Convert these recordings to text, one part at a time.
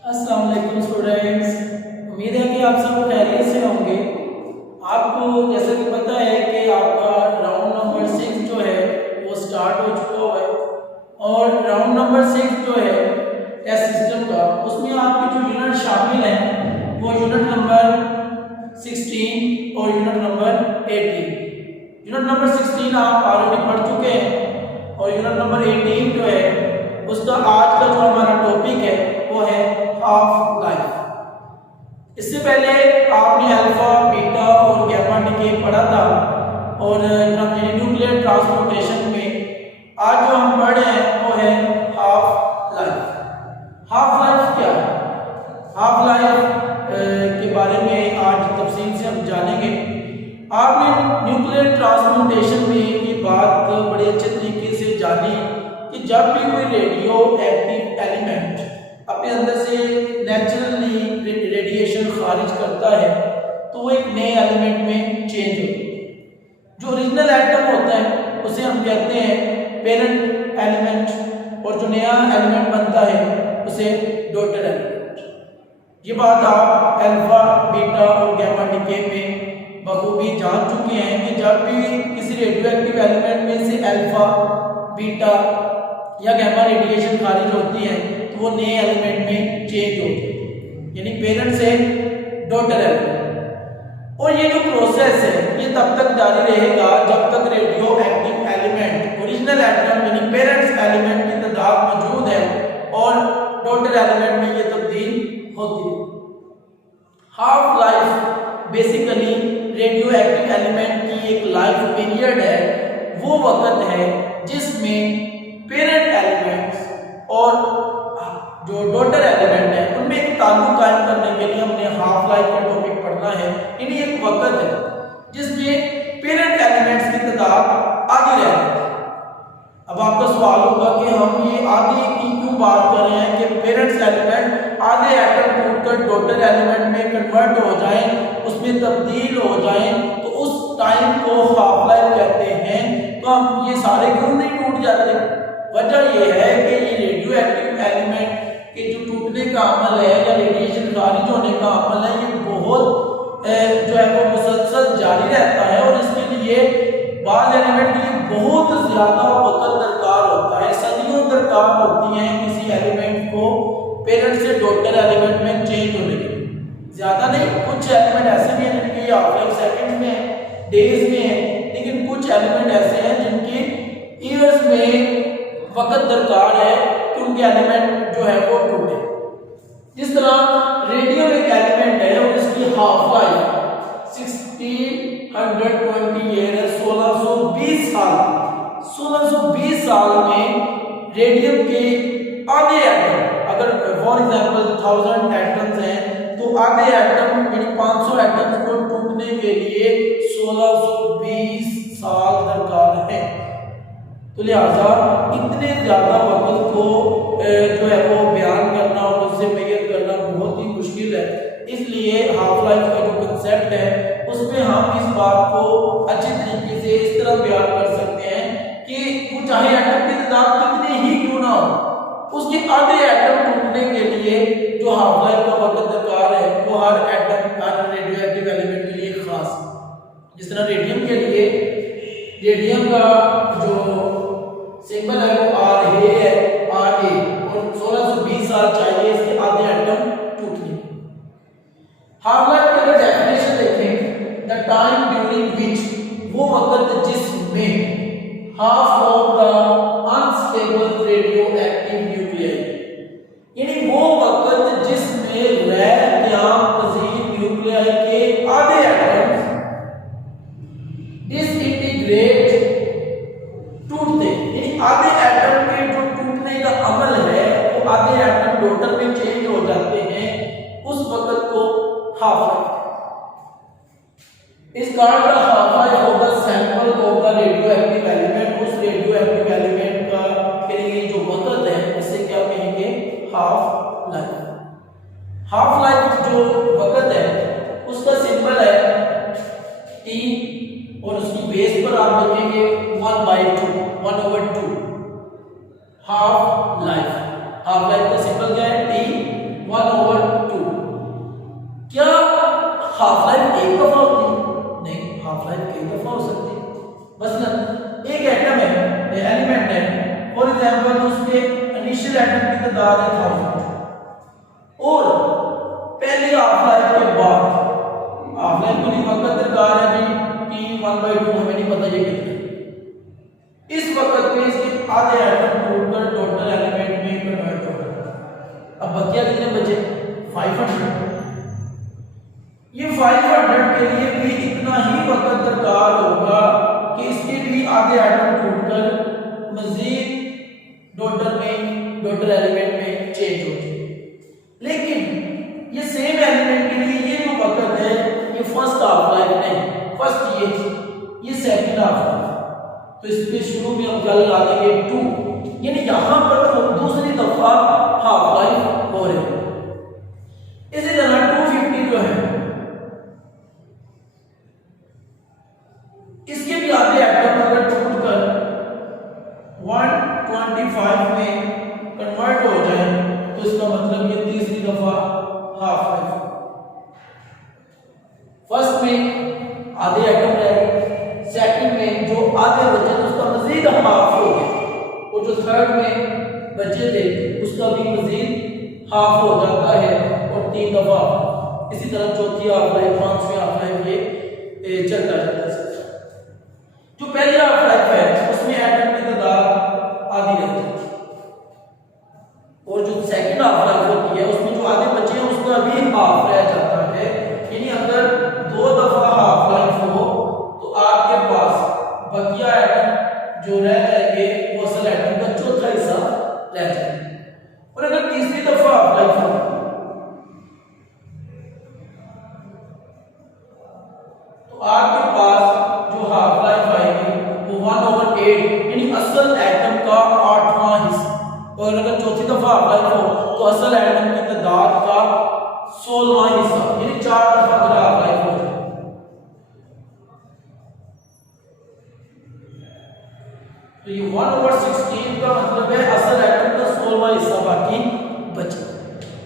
अस्सलाम वालेकुम स्टूडेंट्स। उम्मीद है कि आप सब खैरियत से होंगे। आपको जैसा कि पता है कि आपका राउंड नंबर 6 जो है वो स्टार्ट हो चुका है और राउंड नंबर 6 जो है टेस्ट सिस्टम का, उसमें आपके जो यूनिट शामिल हैं वो यूनिट नंबर 16 और यूनिट नंबर 18। यूनिट नंबर 16 आप ऑलरेडी पढ़ चुके हैं और यूनिट नंबर 18 जो है उसका आज का जो हमारा टॉपिक है वो है हाफ लाइफ। इससे पहले आपने अल्फा बीटा और गैमा डीके पढ़ा था और न्यूक्लियर ट्रांसपोर्टेशन में आज जो हम पढ़ रहे हैं वो है हाफ लाइफ। हाफ लाइफ क्या है? हाफ लाइफ के बारे में आज तफसील से हम जानेंगे। आपने न्यूक्लियर ट्रांसपोर्टेशन में ये बात बड़े अच्छे तरीके से जानी कि जब भी कोई रेडियो एक्टिव एलिमेंट अपने अंदर से नेचुरली रेडिएशन खारिज करता है तो वो एक नए एलिमेंट में चेंज होता है। जो ओरिजिनल एटम होता है उसे हम कहते हैं पेरेंट एलिमेंट और जो नया एलिमेंट बनता है उसे डॉटर एलिमेंट। ये बात आप अल्फा बीटा और गैमा डीके में बखूबी जान चुके हैं कि जब भी किसी रेडियो एक्टिव एलिमेंट में से अल्फा बीटा या गैमा रेडिएशन खारिज होती है तो वो नए एलिमेंट में चेंज होती है, यानी पेरेंट से डॉटर एलिमेंट। और ये जो प्रोसेस है ये तब तक जारी रहेगा जब तक radio active element original atom यानी पेरेंट्स एलिमेंट की तादाद मौजूद है और डॉटर एलिमेंट में ये तब्दील होती है। Half life basically radio active element की एक लाइफ पीरियड है, वो वक्त है जिसमें पेरेंट एलिमेंट्स और जो डॉटर एलिमेंट है उनमें एक ताल्लुक कायम करने के लिए हमने हाफ लाइफ का टॉपिक पढ़ना है। यानी एक वक्त है जिसमें पेरेंट एलिमेंट्स की तादाद आधी रहती है। अब आपका सवाल होगा कि हम ये आधी की क्यों बात कर रहे हैं कि पेरेंट्स एलिमेंट आधे एटम टूटकर डॉटर एलिमेंट में कन्वर्ट हो जाएं, उसमें तब्दील हो जाएं, तो उस टाइम को हाफ लाइफ कहते हैं। तो हम ये सारे क्यों नहीं टूट जाते? वजह यह है कि ये रेडियो एक्टिव एलिमेंट के जो टूटने का अमल है या रेडिएशन खारिज होने का अमल है ये बहुत जो है वो मुसलसल जारी रहता है और इसके लिए बाज़ एलिमेंट के लिए बहुत ज़्यादा वक्त दरकार होता है, सदियों दरकार होती हैं किसी एलिमेंट को पेरेंट से डॉटर एलिमेंट में चेंज होने के लिए। ज़्यादा नहीं, कुछ एलिमेंट ऐसे भी हैं जिनकी हाफ लाइफ सेकेंड में है, डेज में है, लेकिन कुछ एलिमेंट ऐसे हैं जिनकी ईयर्स में वक्त दरकार है कि उनके एलिमेंट जो है वो टूटे। जिस तरह रेडियो एक एलिमेंट है और इसकी हाफ लाइफ 1620 ईयर है, 1620 साल। 1620 साल में रेडियम के आधे एटम, अगर फॉर एग्जांपल 1000 एटम्स हैं तो आधे एटम यानी 500 एटम्स को टूटने के लिए 1620 साल दरकार है। तो लिहाजा इतने ज़्यादा वक्त को जो है वो बयान करना और उससे मेजर करना बहुत ही मुश्किल है। इसलिए हाफ लाइफ का जो कंसेप्ट है उसमें हम इस बात को अच्छे तरीके से इस तरह बयान कर सकते हैं कि वो चाहे एटम की तादाद कितने ही क्यों ना हो, उसके आधे एटम टूटने के लिए जो हाफ लाइफ का वक्त दरकार है वो हर एटम हर रेडियो एक्टिव एलिमेंट के लिए खास है। जिस तरह रेडियम के लिए रेडियम का जो सिंबल है वो आर है, आर ए, और 1620 साल चाहिए इसके आधे एटम टूटने। हाफ लाइफ की अगर डेफिनेशन देखें, द टाइम ड्यूरिंग विच, वो वक्त जिसमें half of the unstable radio active nuclei, यानी वो वक्त जिसमें गैर क़याम पज़ीर न्यूक्लियाई के आधे एटम डिसइंटीग्रेट टूटते, यानी आधे एटम के जो टूटने का अमल है वो आधे एटम डॉटर में चेंज हो जाते हैं, उस वक्त को हाफ लाइफ। इस कारण का half life of the sample of the radio active element, उस रेडियो एक्टिव एलिमेंट का के लिए जो वक्त है उसे क्या कहेंगे? Half life. हाफ लाइफ जो वक्त है उसका सिंबल है टी और उसकी बेस पर आप लिखेंगे 1/2, 1/2 हाफ लाइफ। हाफ लाइफ का सिंबल क्या है? टी 1 हाफ लाइफ एक दफा होती है? नहीं, हाफ लाइफ कई दफा हो सकती है। मसलन एक एटम है, एलिमेंट है, फॉर एग्जांपल उसके इनिशियल एटम की तादाद है 1000 और पहली हाफ लाइफ के बाद, हाफ लाइफ को नहीं वक्त दरकार है जी T1/2, हमें नहीं पता ये कितना, इस वक्त में इसके आधे एटम टूटकर टोटल एलिमेंट में कन्वर्ट हो गए। अब बकिया कितने बचे? 500। ये 500 के लिए भी इतना ही वक्त दरकार होगा कि इसके भी आधे एटम टूटकर मजीद डॉटर एलिमेंट में चेंज हो जाए। लेकिन ये सेम एलिमेंट के लिए ये जो वक्त है ये फर्स्ट हाफ लाइफ नहीं, फर्स्ट ये सेकंड हाफ लाइफ, तो इसके शुरू में हम क्या लगा देंगे 2, यानी यहां पर तो दूसरी दफा हाफ लाइफ हो रही है। इसी तरह 250 जो है इसके भी आधे एटम अगर टूटकर 125 में कन्वर्ट हो जाए तो इसका मतलब ये तीसरी दफा हाफ लाइफ। फर्स्ट में आधे एटम रहे, सेकंड में जो आधे बचे तो उसका मजीद हाफ हो गया, और जो थर्ड में बचे थे उसका भी मजीद हाफ हो जाता है और 3 दफा। इसी तरह चौथी हाफ लाइफ, पांचवी हाफ लाइफ ये चलता जाता है। जो पहली हाफ लाइफ है उसमें एटम की तादाद आधी रहती है, और जो सेकंड हाफ लाइफ होती है उसमें जो आधे बचे हैं उसका भी हाफ रह जाता है। यानी अगर 2 दफा हाफ लाइफ हो तो आपके पास बकिया एटम जो रह जाएंगे वो असल एटम का चौथा हिस्सा रह जाएगा। और अगर तीसरी दफा हाफ लाइफ हो तो आपके पास जो हाफ लाइफ आएगी वो 1/8, यानी असल एटम का 8वां हिस्सा। और अगर चौथी दफा हाफ लाइफ हो तो असल एटम की तादाद का 16वां हिस्सा, यानी 4 दफा अगर हाफ लाइफ हो जाए। तो ये 1/16 का मतलब है असल एटम का 16वां हिस्सा बाकी बचा।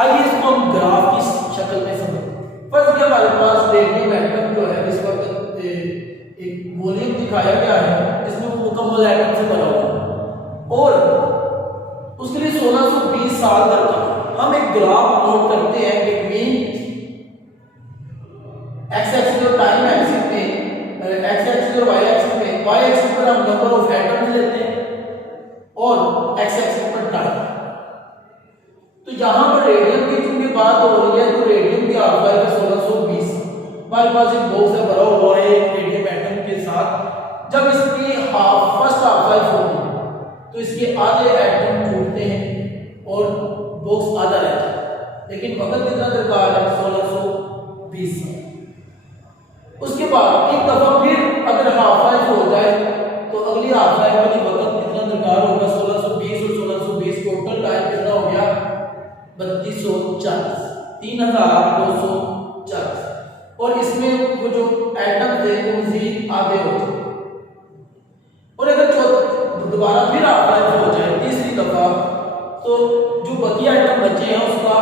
आइए इसको हम ग्राफ की शक्ल में समझें। फर्स्ट के हमारे पास रेडियम एटम जो है इस वक्त एक वॉल्यूम दिखाया गया है जिसमें वो मुकम्मल एटम से बना हुआ, और उसके लिए 1620 साल दरकार। हम एक ग्राफ नोट करते हैं कि मीन एक्स एक्सिस और टाइम एक्सिस में, एक्स एक्सिस और वाई एक्सिस में, वाई एक्सिस पर हम नंबर ऑफ एटम्स लेते हैं और एक्स एक्सिस पर टाइम। तो यहां पर रेडियम की चूंकि बात हो रही है तो रेडियम की हाफ लाइफ है 1620। हमारे पास एक बॉक्स है भरा हुआ है रेडियम एटम के साथ। जब इसकी फर्स्ट हाफ लाइफ होती है तो इसके आधे एटम टूटते हैं और बॉक्स आधा रहता है, लेकिन वक्त कितना दरकार है? 1620। उसके बाद एक दफा फिर अगर हाफ लाइफ हो जाए तो अगली हाफ लाइफ वाली वक्त कितना दरकार होगा? 1620 और 1620 टोटल टाइम कितना हो गया? 3240, 3240। और इसमें वो जो एटम थे वो मजीद आधे हो जाए। और अगर दोबारा फिर हाफ लाइफ हो जाए तीसरी दफा तो जो बकिया एटम बचे हैं उसका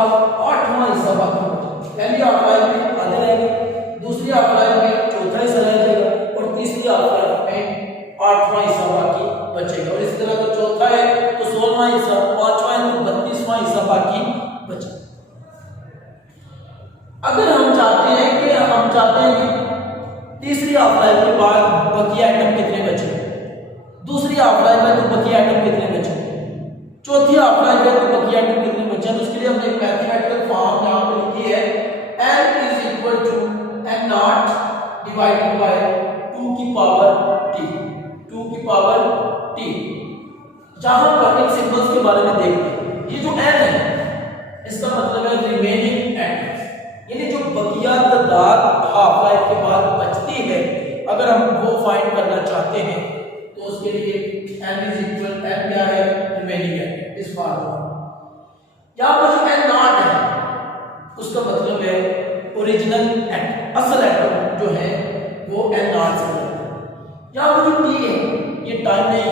8वां हिस्सा बाकी बचा। पहली हाफ लाइफ में आधे रहेंगे, दूसरी हाफ लाइफ में चौथा हिस्सा रह जाएगा, और तीसरी हाफ लाइफ में 8वां हिस्सा बाकी बचेगा। और इस तरह का चौथा है तो 16वां हिस्सा, 5वां है तो 32वां हिस्सा बाकी बचा। अगर हम चाहते हैं कि तीसरी हाफ लाइफ के बाद बकिया एटम कितने बचे, दूसरी हाफ लाइफ है तो बकिया एटम कितने बचे, चौथी हाफ लाइफ है तो बकिया एटम कितने बचे, तो उसके लिए हमने एक मैथमेटिकल फॉर्म यहां पे लिखी है, m = m0 डिवाइडेड बाय 2 की पावर t, 2 की पावर t। जहां पर इन सिंबल्स के बारे में देखते हैं, ये जो n है इसका मतलब है रिमेनिंग एटम्स, यानी जो बकिया तादाद हाफ लाइफ के बाद बचती है अगर हम वो फाइंड करना चाहते हैं तो उसके लिए n = m क्या है? रिमेनिंग है इस फार्मूला। यहां पर जो n0 है उसका मतलब है ओरिजिनल एटम, असल एटम जो है वो n0 से है। यहां पर जो t है ये टाइम नहीं,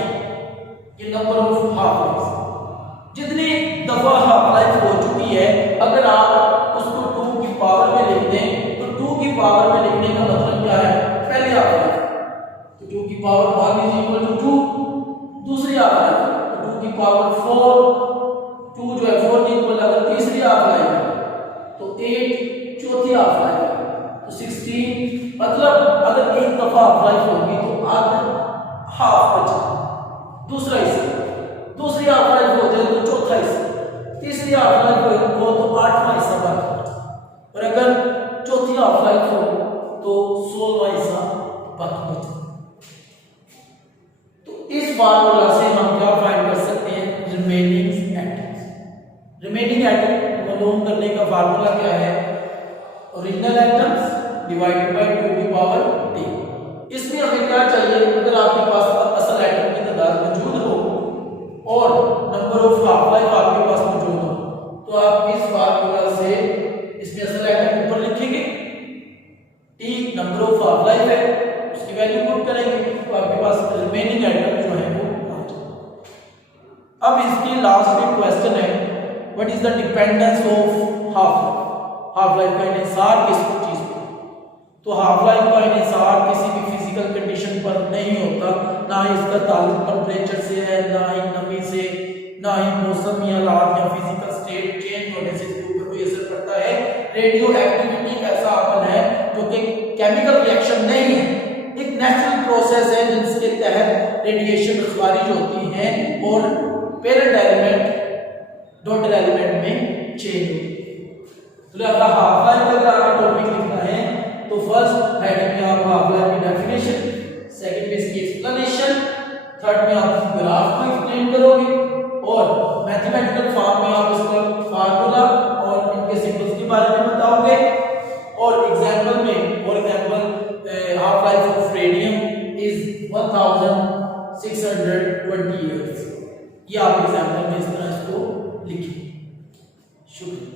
ये नंबर ऑफ हाफ लाइफ। जितनी दफा हाफ लाइफ हो चुकी है अगर आप उसको 2 की पावर में लिख दें तो 2 की पावर पावर 4, 2 जो है 4 की इक्वल, अगर तीसरी हाफ लाइफ है तो 8 चौथी हाफ लाइफ है तो 16, मतलब अगर एक दफा हाफ लाइफ होगी तो आधा हाफ बचा, दूसरा हिस्सा, दूसरी हाफ लाइफ हो जाए तो चौथा हिस्सा, तीसरी हाफ लाइफ हो तो 8वां हिस्सा बाकी, और अगर चौथी हाफ लाइफ हो तो 16वां हिस्सा बाकी बचा। तो इस फार्मूला से हम क्या फाइंड कर सकते हैं, रिमेनिंग एटम्स। रिमेनिंग एटम मालूम करने का फार्मूला क्या है, ओरिजिनल एटम्स डिवाइडेड बाय 2 की पावर d। इसमें हमें क्या चाहिए, अगर आपके पास असल एटम की तादाद मौजूद हो और नंबर ऑफ हाफ लाइफ आपके पास मौजूद हो तो आप इस फार्मूला से इसमें असल एटम ऊपर लिखेंगे, t number of half life है, उसकी वैल्यू पुट करेंगे तो आपके पास रिमेनिंग एटम जो है वो आ जाएगा। अब इसकी लास्ट में क्वेश्चन है, what is the dependence of half life का इन्हिसार किस चीज पर, तो हाफ लाइफ का इन्हिसार किसी भी फिजिकल कंडीशन पर नहीं होता, ना ही इसका ताल्लुक टेम्परेचर से है, ना ही नमी से, ना ही मौसमी हालात या फिजिकल स्टेट चेंज होने से इसके ऊपर कोई असर पड़ता है। रेडियो एक्टिविटी ऐसा अपन है जो कि केमिकल रिएक्शन नहीं है, एक नेचुरल प्रोसेस है जिसके तहत रेडिएशन खारिज होती है और पेरेंट एलिमेंट डॉटर एलिमेंट में चेंज होती है। तो लिहाजा हाफ लाइफ का अगर आपको टॉपिक लिखना है तो फर्स्ट हेडिंग में आप हाफ लाइफ की डेफिनेशन, सेकंड में इसकी एक्सप्लेनेशन, थर्ड में आप ग्राफ को एक्सप्लेन करोगे और मैथमेटिकल फॉर्म में आप इसका फार्मूला और इनके सिंबल्स के बारे में बताओगे, और एग्जांपल में for example half life of radium is 1620 years, ये आप एग्जांपल में इस तरह इसको लिखिए। शुक्रिया।